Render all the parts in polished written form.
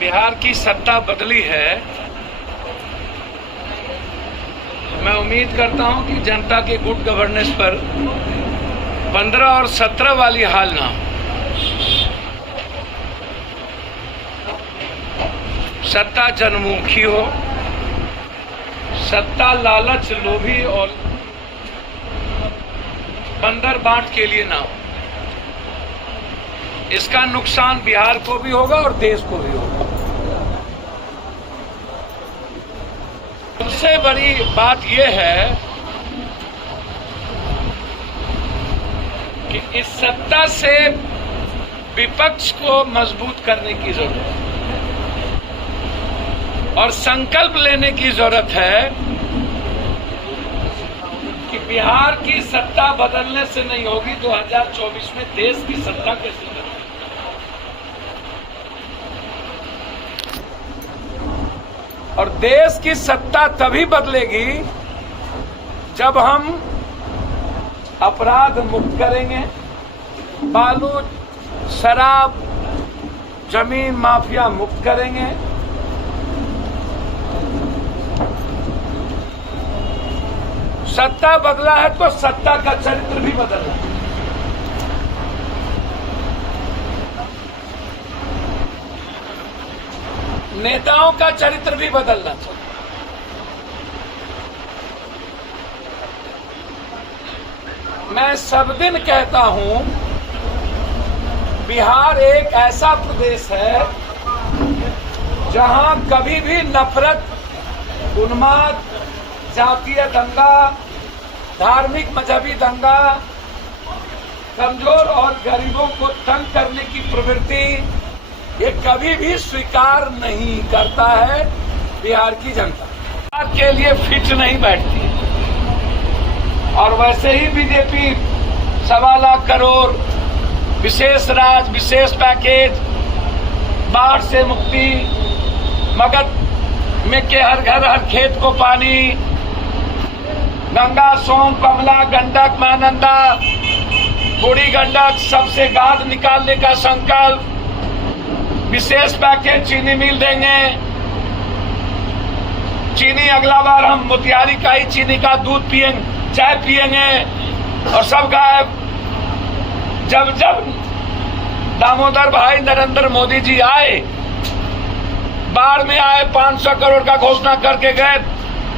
बिहार की सत्ता बदली है। मैं उम्मीद करता हूं कि जनता के गुड गवर्नेंस पर 15 और 17 वाली हाल ना हो। सत्ता जनमुखी हो, सत्ता लालच, लोभी और बंदर बांट के लिए ना हो। इसका नुकसान बिहार को भी होगा और देश को भी होगा। सबसे बड़ी बात यह है कि इस सत्ता से विपक्ष को मजबूत करने की जरूरत है और संकल्प लेने की जरूरत है कि बिहार की सत्ता बदलने से नहीं होगी। 2024 में देश की सत्ता कैसे बदलेगी? और देश की सत्ता तभी बदलेगी जब हम अपराध मुक्त करेंगे, बालू, शराब, जमीन माफिया मुक्त करेंगे, सत्ता बदला है तो सत्ता का चरित्र भी बदलना है। नेताओं का चरित्र भी बदलना चाहिए। मैं सब दिन कहता हूं, बिहार एक ऐसा प्रदेश है जहां कभी भी नफरत, उन्माद, जातीय दंगा, धार्मिक मजहबी दंगा, कमजोर और गरीबों को तंग करने की प्रवृत्ति ये कभी भी स्वीकार नहीं करता है। बिहार की जनता बिहार के लिए फिट नहीं बैठती और वैसे ही बीजेपी 1.25 लाख करोड़ विशेष राज, विशेष पैकेज, बाढ़ से मुक्ति, मगध में के हर घर हर खेत को पानी, गंगा, सोन, कमला, गंडक, महानंदा, बूढ़ी गंडक सबसे गाद निकालने का संकल्प, विशेष पैकेज, चीनी मिल देंगे। चीनी अगला बार हम मोतिहारी का ही चीनी का दूध पिएंगे, चाय पिएंगे और सब गायब। जब जब दामोदर भाई नरेंद्र मोदी जी आए, बाढ़ में आए, 500 करोड़ का घोषणा करके गए,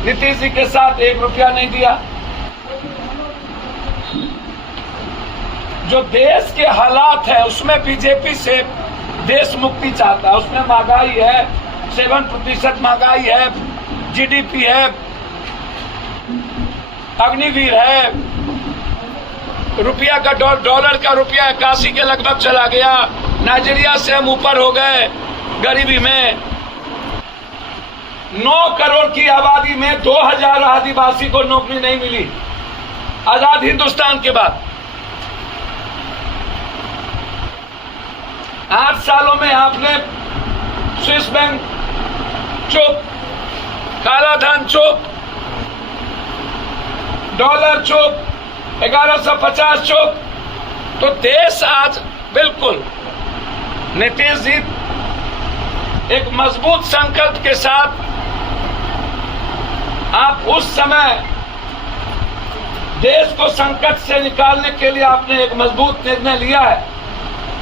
नीतीश जी के साथ 1 रुपया नहीं दिया। जो देश के हालात है उसमें बीजेपी से देश मुक्ति चाहता है। उसमें महंगाई है, 7% महंगाई है, जीडीपी है, अग्निवीर है, रुपया का डॉलर का रुपया 81 के लगभग चला गया। नाइजीरिया से हम ऊपर हो गए गरीबी में। 9 करोड़ की आबादी में 2000 आदिवासी को नौकरी नहीं मिली आजाद हिंदुस्तान के बाद। 8 सालों में आपने स्विस बैंक चुप, काला धन चुप, डॉलर चुप, 1150 चुप। तो देश आज बिल्कुल नीतीश जी एक मजबूत संकल्प के साथ, आप उस समय देश को संकट से निकालने के लिए आपने एक मजबूत निर्णय लिया है।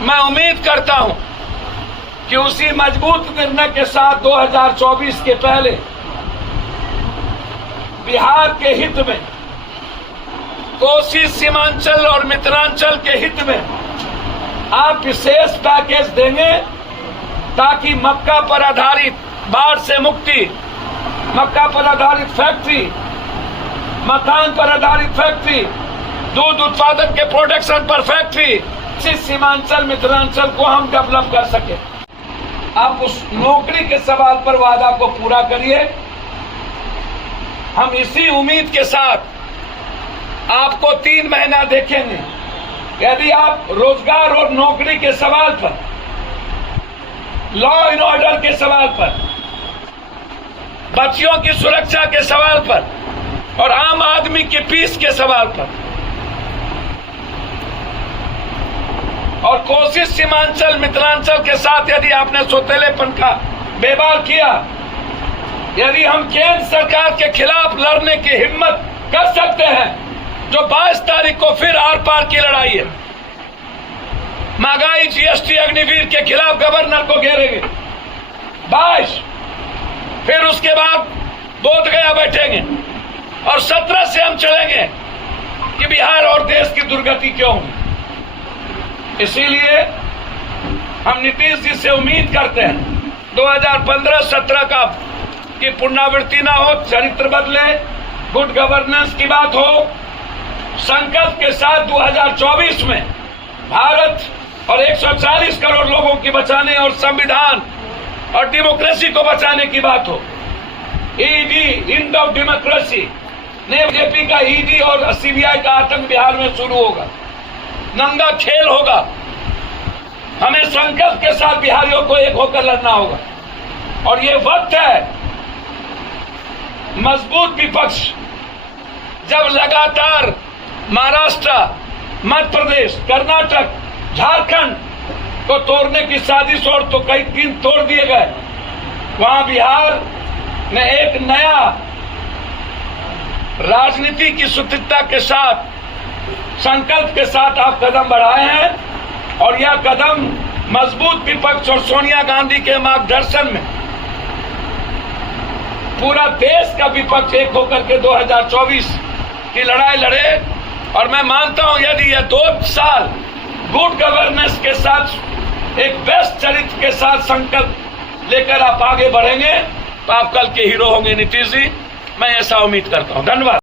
मैं उम्मीद करता हूं कि उसी मजबूत निर्णय के साथ 2024 के पहले बिहार के हित में, कोसी, सीमांचल और मिथिलांचल के हित में आप विशेष पैकेज देंगे ताकि मक्का पर आधारित बाढ़ से मुक्ति, मक्का पर आधारित फैक्ट्री, मखान पर आधारित फैक्ट्री, दूध उत्पादन के प्रोडक्शन पर फैक्ट्री, सीमांचल मिथिलांचल को हम डेवलप कर सके। आप उस नौकरी के सवाल पर वादा को पूरा करिए। हम इसी उम्मीद के साथ आपको 3 महीना देखेंगे। यदि आप रोजगार और नौकरी के सवाल पर, लॉ एंड ऑर्डर के सवाल पर, बच्चियों की सुरक्षा के सवाल पर और आम आदमी के पीस के सवाल पर और कोशिश सीमांचल मिथिलांचल के साथ यदि आपने सौतेलेपन का व्यवहार किया, यदि हम केंद्र सरकार के खिलाफ लड़ने की हिम्मत कर सकते हैं, जो 22 तारीख को फिर आर पार की लड़ाई है, महंगाई, जीएसटी, अग्निवीर के खिलाफ गवर्नर को घेरेंगे 22, फिर उसके बाद बोधगया बैठेंगे और 17 से हम चलेंगे कि बिहार और देश की दुर्गति क्यों हुई। इसीलिए हम नीतीश जी से उम्मीद करते हैं 2015-17 का की पुनरावृत्ति ना हो, चरित्र बदले, गुड गवर्नेंस की बात हो, संकल्प के साथ 2024 में भारत और 140 करोड़ लोगों की बचाने और संविधान और डेमोक्रेसी को बचाने की बात हो। ईडी, इंड ऑफ डेमोक्रेसी, ने बीजेपी का ईडी और सीबीआई का आतंक बिहार में शुरू होगा, नंगा खेल होगा। हमें संकल्प के साथ बिहारियों को एक होकर लड़ना होगा और ये वक्त है मजबूत विपक्ष। जब लगातार महाराष्ट्र, मध्य प्रदेश, कर्नाटक, झारखंड को तोड़ने की साजिश और तो कई 3 तोड़ दिए गए, वहां बिहार ने एक नया राजनीति की सूत्रता के साथ, संकल्प के साथ आप कदम बढ़ाए हैं और यह कदम मजबूत विपक्ष और सोनिया गांधी के मार्गदर्शन में पूरा देश का विपक्ष एक होकर के 2024 की लड़ाई लड़े। और मैं मानता हूं यदि यह 2 साल गुड गवर्नेंस के साथ, एक बेस्ट चरित्र के साथ संकल्प लेकर आप आगे बढ़ेंगे तो आप कल के हीरो होंगे नीतीश जी। मैं ऐसा उम्मीद करता हूं। धन्यवाद।